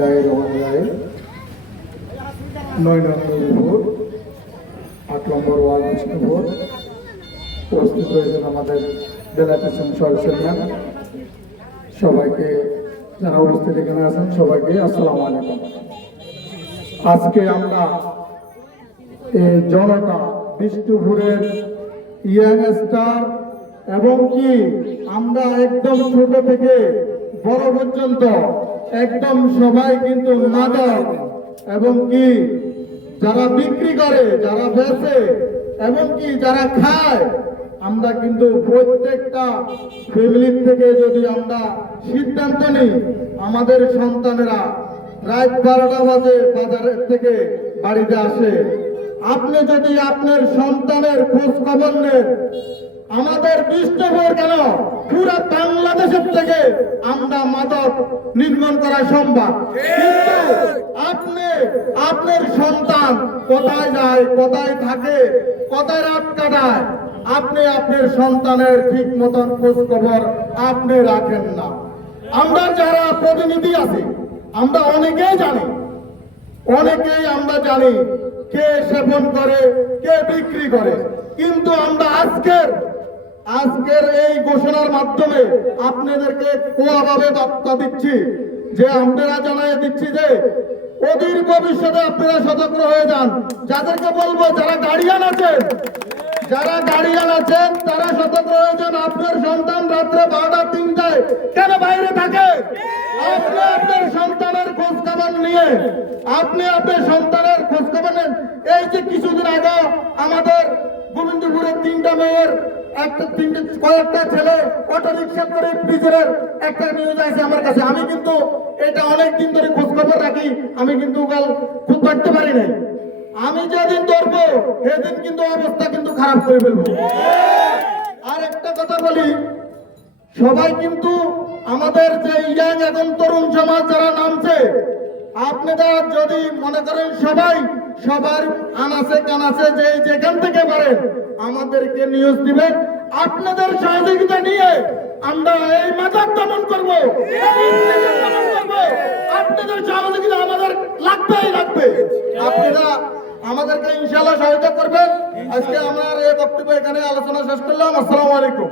বিসমিল্লাহির-রহমানির-রহিম। 9 নং নূরপুর 8 নম্বর ওয়ার্ড বিষ্ণুপুর উপস্থিত হয়েছেন আমাদের ডেলাটেশন চেয়ারম্যান। সবাইকে যারা উপস্থিত এখানে আছেন সবাইকে আসসালামু আলাইকুম। আজকে আমরা এই জনতা বিষ্ণুপুরের ইয়াংস্টার এবং কি আমরা একদম ছোট থেকে বড় পর্যন্ত একদম সবাই কিন্তু মাদক এবং কি যারা বিক্রি করে, যারা বেচে এবং কি যারা খায়, আমরা কিন্তু প্রত্যেকটা ফ্যামিলির থেকে যদি আমরা সিদ্ধান্ত নিই, আমাদের সন্তানেরা রাত 12টা বাজে বাজারের থেকে বাড়িতে আসে। আপনি যদি আপনার সন্তানের খোঁজ খবর নেন, আমাদের বিষ্ণুপুর কেন পুরো বাংলাদেশের থেকে আমরা মাদক নির্মূল করা সম্ভব। কিন্তু আপনি আপনার সন্তান কোথায় যায়, কোথায় থাকে, কোথায় রাত কাটায়, আপনি আপনার সন্তানের ঠিক মতন খোঁজ খবর আপনি রাখেন না। আমরা যারা প্রতিনিধি আছি আমরা অনেকেই জানি, আমরা জানি কে সেবন করে, কে বিক্রি করে। কিন্তু আমরা আজকের এই ঘোষণার মাধ্যমে আপনাদেরকে কোয়াভাবে বার্তা দিচ্ছি যে আপনারা জানাই দিচ্ছি যে অদূর ভবিষ্যতে আপনারা সতর্ক হয়ে যান। যাদেরকে বলবো যারা গার্ডিয়ান আছেন তারা সতর্ক হয়ে যান। আপনার সন্তান রাত্রে 12টা 3টায় কেন বাইরে থাকে? আপনি আপনার সন্তানের খোঁজ খবর নিয়ে আপনার সন্তানের খোঁজ খবর নেন। এই যে কিছুদিন আগে আমাদের গোবিন্দপুরের 3টা মেয়ের কয়েকটা ছেলে অটো রিক্সা করে ব্রিজের একটা নিউজ আছে আমার কাছে। আমি কিন্তু এটা অনেক দিন ধরে খোঁজ খবর রাখি, আমি কিন্তু খুব ধরতে পারি নাই। আমি যেদিন ধরবো সেদিন কিন্তু অবস্থা কিন্তু খারাপ করে ফেলবো। আর একটা কথা বলি, সবাই কিন্তু আমাদের যে ইয়াং এখন তরুণ সমাজ যারা নামছে, আপনারা যদি মনে করেন সবার আনাচে কানাচে যে যেখান থেকে পারেন আমাদেরকে নিউজ দিবেন। আপনাদের সহযোগিতা নিয়ে আমরা এই মাদক দমন করবো। আপনাদের সহযোগিতা আমাদের লাগবে। আপনারা আমাদেরকে ইনশাআল্লাহ সহায়তা করবেন। আজকে আমার এই বক্তব্য এখানে আলোচনা শেষ করলাম। আসসালামু আলাইকুম।